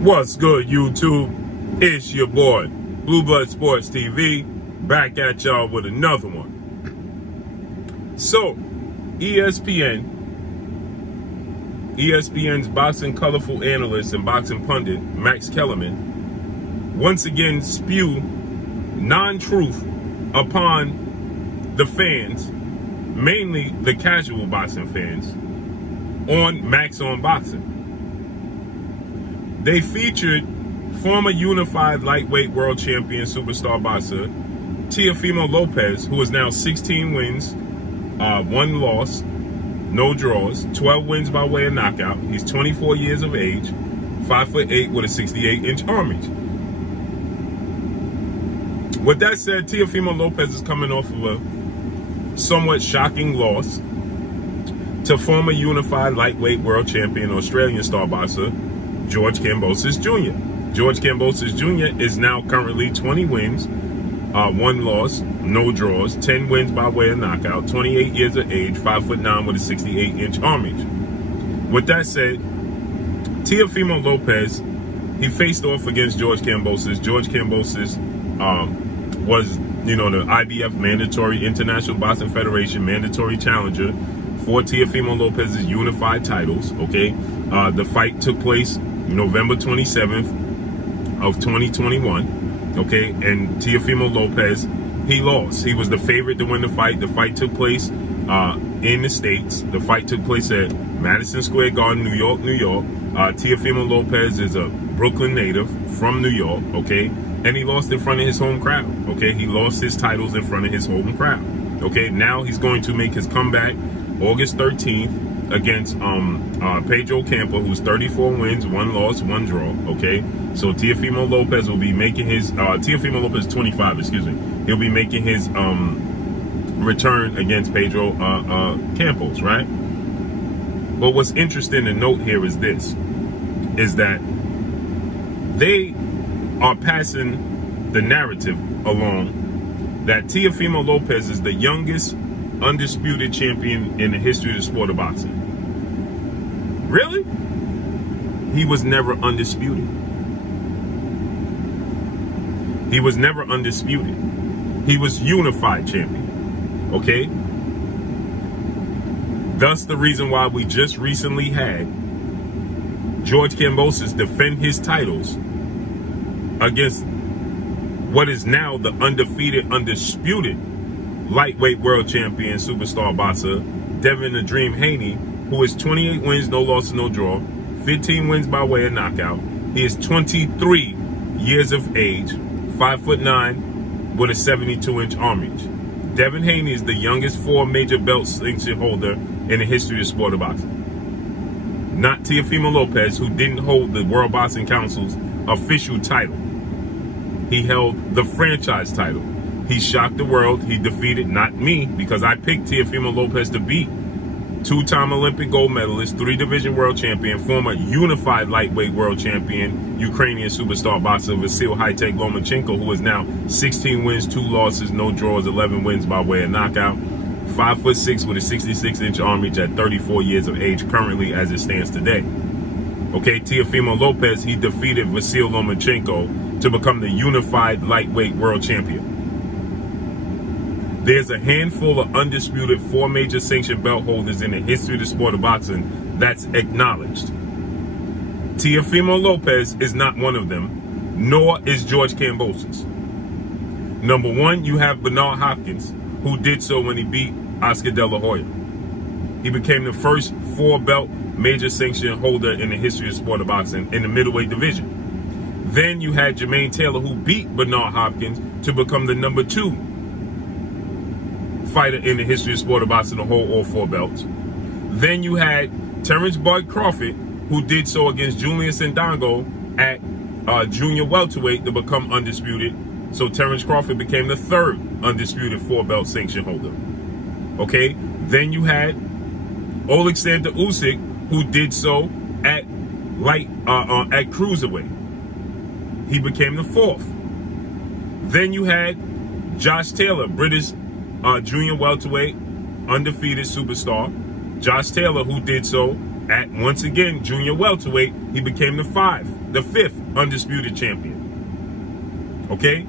What's good, YouTube? It's your boy, Blue Blood Sports TV, back at y'all with another one. So, ESPN's boxing colorful analyst and boxing pundit, Max Kellerman, once again spew non-truth upon the fans, mainly the casual boxing fans, on Max on Boxing. They featured former unified lightweight world champion superstar boxer Teofimo Lopez, who is now 16 wins, 1 loss, no draws, 12 wins by way of knockout. He's 24 years of age, 5'8" with a 68-inch arm reach. With that said, Teofimo Lopez is coming off of a somewhat shocking loss to former unified lightweight world champion Australian star boxer George Kambosos Jr. George Kambosos Jr. is now currently 20 wins, 1 loss, no draws, 10 wins by way of knockout, 28 years of age, 5'9" with a 68-inch arm reach. With that said, Teofimo Lopez, he faced off against George Kambosos. George Kambosos was, the IBF mandatory International Boxing Federation mandatory challenger for Teofimo Lopez's unified titles. Okay, the fight took place November 27th of 2021. Okay, and Teofimo Lopez, he lost. He was the favorite to win the fight. The fight took place in the States. The fight took place at Madison Square Garden, New York, New York. Teofimo Lopez is a Brooklyn native from New York, okay? And he lost in front of his home crowd, okay? He lost his titles in front of his home crowd, okay? Now he's going to make his comeback August 13th against Pedro Campo, who's 34 wins, 1 loss, 1 draw, okay? So Teofimo Lopez will be making his, Teofimo Lopez 25, excuse me. He'll be making his return against Pedro Campos, right? But what's interesting to note here is this, is that they are passing the narrative along that Teofimo Lopez is the youngest undisputed champion in the history of the sport of boxing. Really? He was never undisputed. He was never undisputed. He was unified champion. Okay? Thus the reason why we just recently had George Kambosos defend his titles against what is now the undefeated, undisputed lightweight world champion superstar boxer Devin "The Dream" Haney, who is 28 wins, no loss, no draw, 15 wins by way of knockout. He is 23 years of age, 5'9" with a 72-inch arm reach. Devin Haney is the youngest 4 major belt sanction holder in the history of the sport of boxing. Not Teofimo Lopez, who didn't hold the World Boxing Council's official title. He held the franchise title. He shocked the world. He defeated, not me, because I picked Teofimo Lopez to beat 2-time Olympic gold medalist, 3-division world champion, former unified lightweight world champion, Ukrainian superstar boxer Vasyl "High-Tech" Lomachenko, who is now 16 wins, 2 losses, no draws, 11 wins by way of knockout. 5'6" with a 66-inch arm reach at 34 years of age, currently as it stands today. Okay, Teofimo Lopez, he defeated Vasyl Lomachenko to become the unified lightweight world champion. There's a handful of undisputed 4 major sanctioned belt holders in the history of the sport of boxing that's acknowledged. Teofimo Lopez is not one of them, nor is George Kambosos. Number 1, you have Bernard Hopkins, who did so when he beat Oscar De La Hoya. He became the first 4-belt major sanction holder in the history of the sport of boxing in the middleweight division. Then you had Jermaine Taylor, who beat Bernard Hopkins to become the number 2 fighter in the history of sport of boxing to hold all 4 belts. Then you had Terrence Bud Crawford, who did so against Julian Sandango at junior welterweight to become undisputed. So Terrence Crawford became the 3rd undisputed 4-belt sanction holder. Okay, then you had Alexander Usyk, who did so at cruiserweight. He became the 4th. Then you had Josh Taylor, British junior welterweight, undefeated superstar. Josh Taylor, who did so at, once again, junior welterweight, he became the fifth undisputed champion. Okay?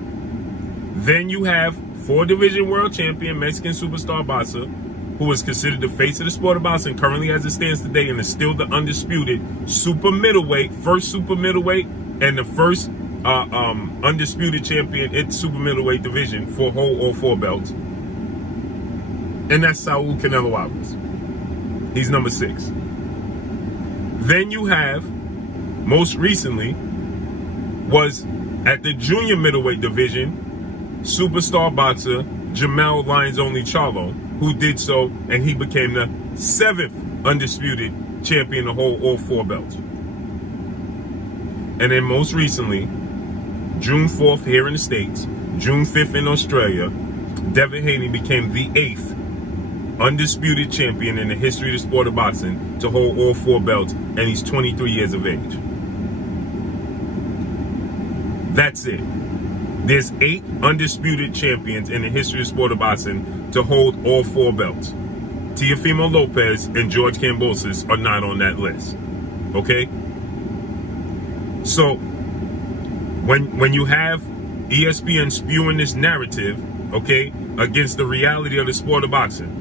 Then you have 4-division world champion, Mexican superstar boxer, who is considered the face of the sport of boxing currently as it stands today and is still the undisputed super middleweight, first super middleweight, and the first undisputed champion in super middleweight division for all 4 belts. And that's Saul Canelo Alvarez. He's number 6. Then you have, most recently, was at the junior middleweight division, superstar boxer Jamel Lions Only Charlo, who did so, and he became the 7th undisputed champion to hold all 4 belts. And then most recently, June 4th here in the States, June 5th in Australia, Devin Haney became the 8th undisputed champion in the history of the sport of boxing to hold all 4 belts, and he's 23 years of age. That's it. There's 8 undisputed champions in the history of the sport of boxing to hold all 4 belts. Teofimo Lopez and George Kambosos are not on that list. Okay? So, when you have ESPN spewing this narrative, okay, against the reality of the sport of boxing,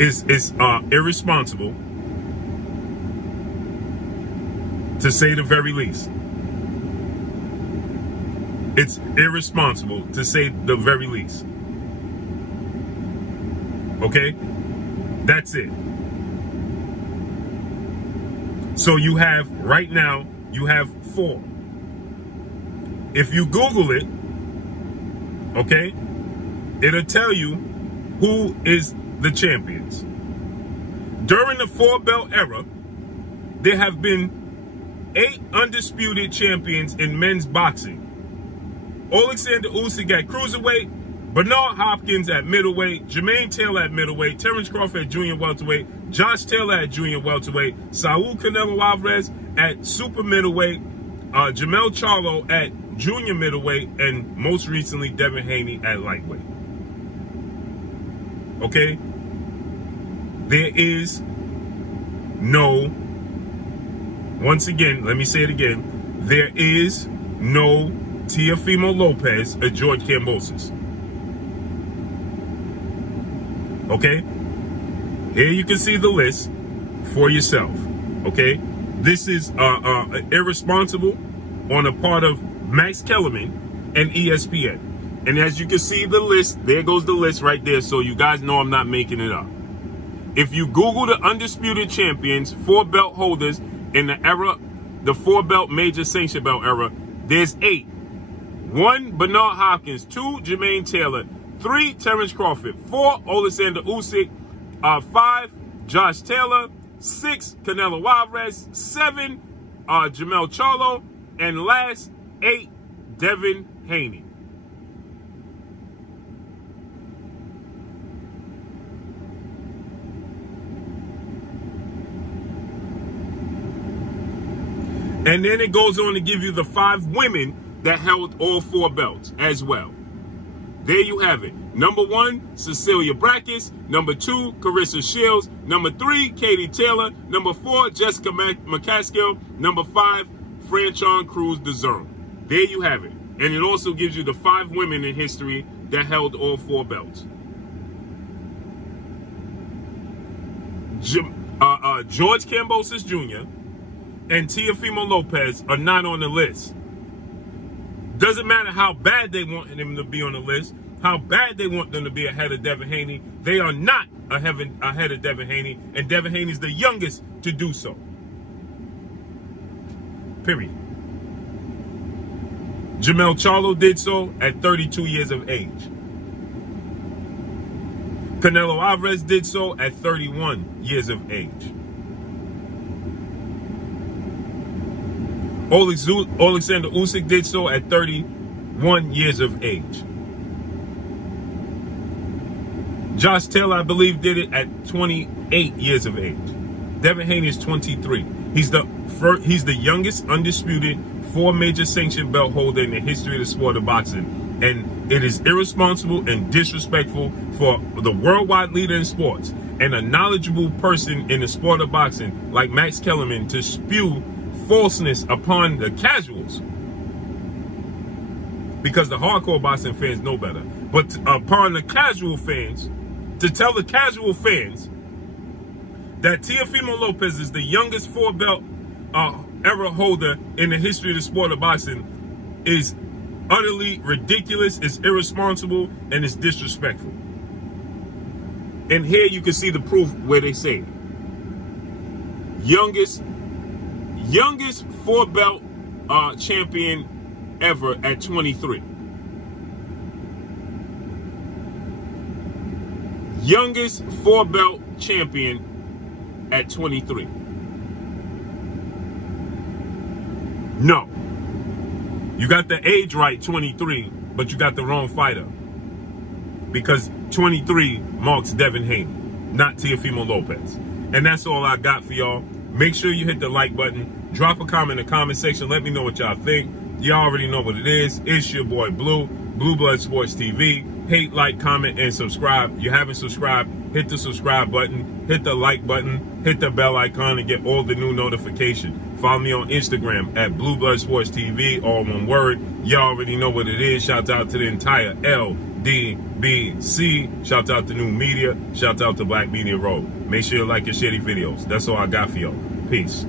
it's irresponsible, to say the very least. It's irresponsible, to say the very least. Okay? That's it. So you have, right now, you have 4. If you Google it, okay, it'll tell you who is the champions. During the 4-belt era, there have been 8 undisputed champions in men's boxing. Alexander Usyk at cruiserweight, Bernard Hopkins at middleweight, Jermaine Taylor at middleweight, Terence Crawford at junior welterweight, Josh Taylor at junior welterweight, Saul Canelo Alvarez at super middleweight, Jamel Charlo at junior middleweight, and most recently Devin Haney at lightweight. Okay? There is no, once again, let me say it again, there is no Teofimo Lopez or George Kambosos. Okay? Here you can see the list for yourself. Okay? This is irresponsible on the part of Max Kellerman and ESPN. And as you can see the list, there goes the list right there, so you guys know I'm not making it up. If you Google the undisputed champions, 4-belt holders in the era, the 4-belt major sanction belt era, there's 8. 1, Bernard Hopkins. 2, Jermaine Taylor. 3, Terence Crawford. 4, Alexander Usyk. 5, Josh Taylor. 6, Canelo Alvarez. 7, Jamel Charlo. And last, 8, Devin Haney. And then it goes on to give you the 5 women that held all 4 belts as well. There you have it. Number 1, Cecilia Brækhus. Number 2, Carissa Shields. Number 3, Katie Taylor. Number 4, Jessica McCaskill. Number 5, Franchon Cruz de Zerm. There you have it. And it also gives you the 5 women in history that held all 4 belts. George Kambosos Jr. and Teofimo Lopez are not on the list. Doesn't matter how bad they want them to be on the list, how bad they want them to be ahead of Devin Haney. They are not ahead of Devin Haney, and Devin Haney is the youngest to do so. Period. Jamel Charlo did so at 32 years of age. Canelo Alvarez did so at 31 years of age. Alexander Usyk did so at 31 years of age. Josh Taylor, I believe, did it at 28 years of age. Devin Haney is 23. He's the youngest undisputed 4 major sanctioned belt holder in the history of the sport of boxing. And it is irresponsible and disrespectful for the worldwide leader in sports and a knowledgeable person in the sport of boxing like Max Kellerman to spew falseness upon the casuals. Because the hardcore boxing fans know better. But upon the casual fans, to tell the casual fans that Teofimo Lopez is the youngest 4-belt era holder in the history of the sport of boxing is utterly ridiculous, it's irresponsible, and it's disrespectful. And here you can see the proof where they say it. Youngest 4-belt champion ever at 23. Youngest 4-belt champion at 23. No. You got the age right, 23, but you got the wrong fighter. Because 23 marks Devin Haney, not Teofimo Lopez. And that's all I got for y'all. Make sure you hit the like button. Drop a comment in the comment section. Let me know what y'all think. Y'all already know what it is. It's your boy Blue, Blue Blood Sports TV. Hate, like, comment, and subscribe. You haven't subscribed, hit the subscribe button, hit the like button, hit the bell icon, and get all the new notifications. Follow me on Instagram at Blue Blood Sports TV, all one word. Y'all already know what it is. Shout out to the entire LDBC. Shout out to New Media. Shout out to Black Media Road. Make sure you like and share these videos. That's all I got for y'all. Peace.